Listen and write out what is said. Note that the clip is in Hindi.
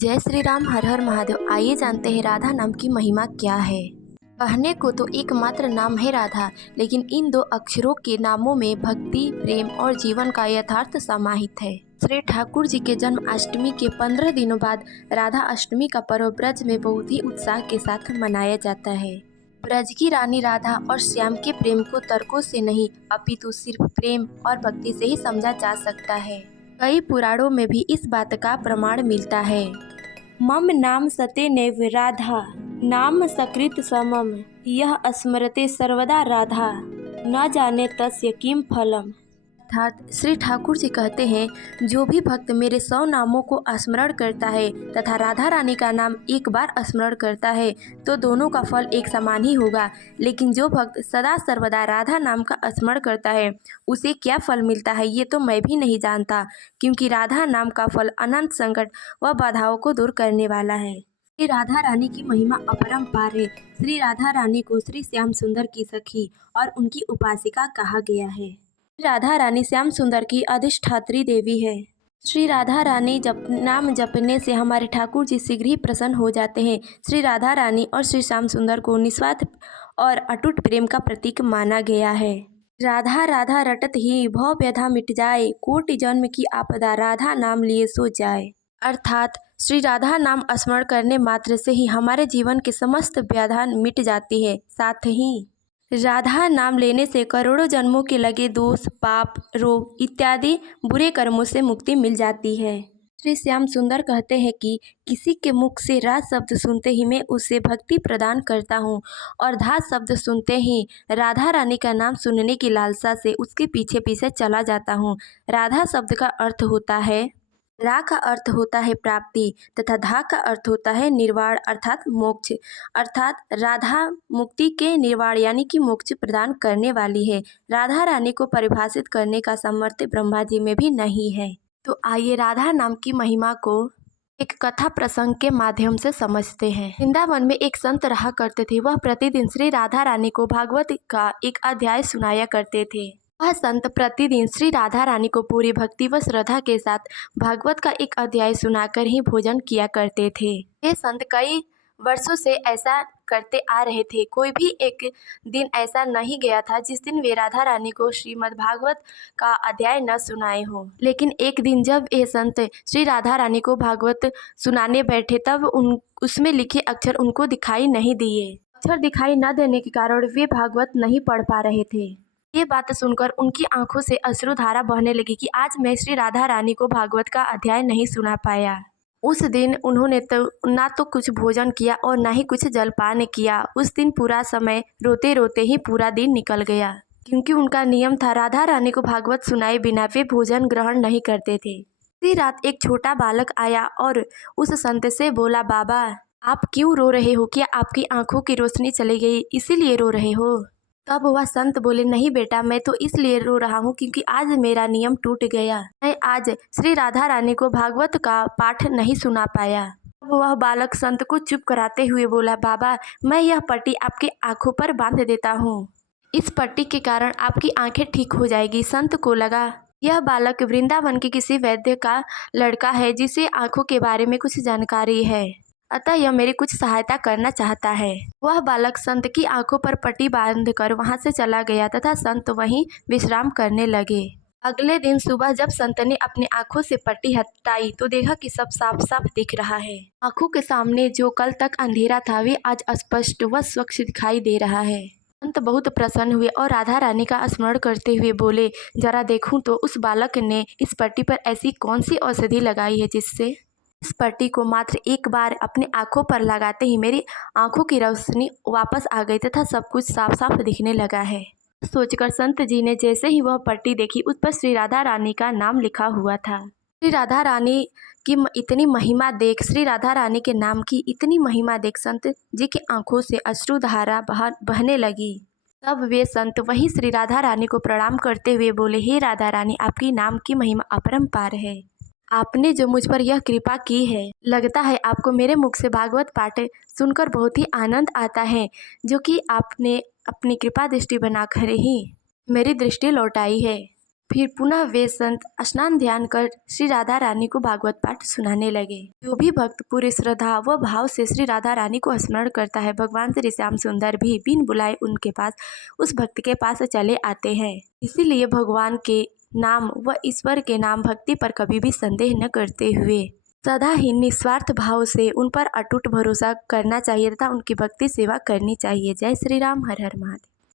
जय श्री राम, हर हर महादेव। आइए जानते हैं राधा नाम की महिमा क्या है। कहने को तो एकमात्र नाम है राधा, लेकिन इन दो अक्षरों के नामों में भक्ति, प्रेम और जीवन का यथार्थ समाहित है। श्री ठाकुर जी के जन्म अष्टमी के 15 दिनों बाद राधा अष्टमी का पर्व ब्रज में बहुत ही उत्साह के साथ मनाया जाता है। ब्रज की रानी राधा और श्याम के प्रेम को तर्कों से नहीं, अपितु सिर्फ प्रेम और भक्ति से ही समझा जा सकता है। कई पुराणों में भी इस बात का प्रमाण मिलता है। मम नाम सते नैव राधा, नाम सकृत समम, यह स्मरते सर्वदा राधा, न जाने तस्य किम फलम। अर्थात श्री ठाकुर जी कहते हैं, जो भी भक्त मेरे 100 नामों को स्मरण करता है तथा राधा रानी का नाम एक बार स्मरण करता है तो दोनों का फल एक समान ही होगा। लेकिन जो भक्त सदा सर्वदा राधा नाम का स्मरण करता है उसे क्या फल मिलता है ये तो मैं भी नहीं जानता, क्योंकि राधा नाम का फल अनंत संकट व बाधाओं को दूर करने वाला है। श्री राधा रानी की महिमा अपरंपार है। श्री राधा रानी को श्री श्याम सुंदर की सखी और उनकी उपासिका कहा गया है। राधा रानी श्याम सुंदर की अधिष्ठात्री देवी है। श्री राधा रानी नाम जपने से हमारे ठाकुर जी शीघ्र ही प्रसन्न हो जाते हैं। श्री राधा रानी और श्री श्याम सुंदर को निस्वार्थ और अटूट प्रेम का प्रतीक माना गया है। राधा राधा रटत ही भव व्यथा मिट जाए, कोटि जन्म की आपदा राधा नाम लिए सो जाए। अर्थात श्री राधा नाम स्मरण करने मात्र से ही हमारे जीवन के समस्त व्यथा मिट जाती है। साथ ही राधा नाम लेने से करोड़ों जन्मों के लगे दोष, पाप, रोग इत्यादि बुरे कर्मों से मुक्ति मिल जाती है। श्री श्याम सुंदर कहते हैं कि किसी के मुख से रा शब्द सुनते ही मैं उसे भक्ति प्रदान करता हूँ और धा शब्द सुनते ही राधा रानी का नाम सुनने की लालसा से उसके पीछे पीछे चला जाता हूँ। राधा शब्द का अर्थ होता है, रा का अर्थ होता है प्राप्ति तथा धा का अर्थ होता है निर्वाण अर्थात मोक्ष। अर्थात राधा मुक्ति के निर्वाण यानी कि मोक्ष प्रदान करने वाली है। राधा रानी को परिभाषित करने का सामर्थ्य ब्रह्मा जी में भी नहीं है। तो आइए राधा नाम की महिमा को एक कथा प्रसंग के माध्यम से समझते हैं। वृंदावन में एक संत रहा करते थे। वह प्रतिदिन श्री राधा रानी को भागवत का एक अध्याय सुनाया करते थे। वह संत प्रतिदिन श्री राधा रानी को पूरी भक्ति व श्रद्धा के साथ भागवत का एक अध्याय सुनाकर ही भोजन किया करते थे। ये संत कई वर्षों से ऐसा करते आ रहे थे। कोई भी एक दिन ऐसा नहीं गया था जिस दिन वे राधा रानी को श्रीमद् भागवत का अध्याय न सुनाए हो। लेकिन एक दिन जब ये संत श्री राधा रानी को भागवत सुनाने बैठे तब उसमें लिखे अक्षर उनको दिखाई नहीं दिए। अक्षर दिखाई न देने के कारण वे भागवत नहीं पढ़ पा रहे थे। ये बात सुनकर उनकी आंखों से अश्रुधारा बहने लगी कि आज मैं श्री राधा रानी को भागवत का अध्याय नहीं सुना पाया। उस दिन उन्होंने तो ना तो कुछ भोजन किया और ना ही कुछ जलपान किया। उस दिन पूरा समय रोते रोते ही पूरा दिन निकल गया, क्योंकि उनका नियम था राधा रानी को भागवत सुनाए बिना वे भोजन ग्रहण नहीं करते थे। इसी रात एक छोटा बालक आया और उस संत से बोला, बाबा आप क्यों रो रहे हो? क्या आपकी आंखों की रोशनी चली गई इसीलिए रो रहे हो? तब वह संत बोले, नहीं बेटा, मैं तो इसलिए रो रहा हूँ क्योंकि आज मेरा नियम टूट गया। मैं आज श्री राधा रानी को भागवत का पाठ नहीं सुना पाया। तब वह बालक संत को चुप कराते हुए बोला, बाबा मैं यह पट्टी आपकी आंखों पर बांध देता हूँ। इस पट्टी के कारण आपकी आंखें ठीक हो जाएगी। संत को लगा यह बालक वृंदावन के किसी वैद्य का लड़का है जिसे आंखों के बारे में कुछ जानकारी है, अतः यह मेरी कुछ सहायता करना चाहता है। वह बालक संत की आंखों पर पट्टी बांधकर वहां से चला गया तथा संत वहीं विश्राम करने लगे। अगले दिन सुबह जब संत ने अपनी आंखों से पट्टी हटाई तो देखा कि सब साफ साफ दिख रहा है। आंखों के सामने जो कल तक अंधेरा था वे आज स्पष्ट व स्वच्छ दिखाई दे रहा है। संत बहुत प्रसन्न हुए और राधा रानी का स्मरण करते हुए बोले, जरा देखूं तो उस बालक ने इस पट्टी पर ऐसी कौन सी औषधि लगाई है जिससे इस पट्टी को मात्र एक बार अपने आंखों पर लगाते ही मेरी आंखों की रोशनी वापस आ गई तथा सब कुछ साफ साफ दिखने लगा है। सोचकर संत जी ने जैसे ही वह पट्टी देखी उस पर श्री राधा रानी का नाम लिखा हुआ था। श्री राधा रानी की इतनी महिमा देख, श्री राधा रानी के नाम की इतनी महिमा देख संत जी की आंखों से अश्रुधारा बहने लगी। तब वे संत वहीं श्री राधा रानी को प्रणाम करते हुए बोले, हे राधा रानी, आपकी नाम की महिमा अपरंपार है। आपने जो मुझ पर यह कृपा की है, लगता है आपको मेरे मुख से भागवत पाठ सुनकर बहुत ही आनंद आता है, जो कि आपने अपनी कृपा दृष्टि बनाकर ही मेरी दृष्टि लौटाई है। फिर पुनः वे संत स्नान ध्यान कर श्री राधा रानी को भागवत पाठ सुनाने लगे। जो भी भक्त पूरे श्रद्धा व भाव से श्री राधा रानी को स्मरण करता है, भगवान श्री श्याम सुंदर भी बिन बुलाए उनके पास, उस भक्त के पास चले आते हैं। इसीलिए भगवान के नाम व ईश्वर के नाम भक्ति पर कभी भी संदेह न करते हुए सदा ही निस्वार्थ भाव से उन पर अटूट भरोसा करना चाहिए तथा उनकी भक्ति सेवा करनी चाहिए। जय श्री राम। हर हर महादेव।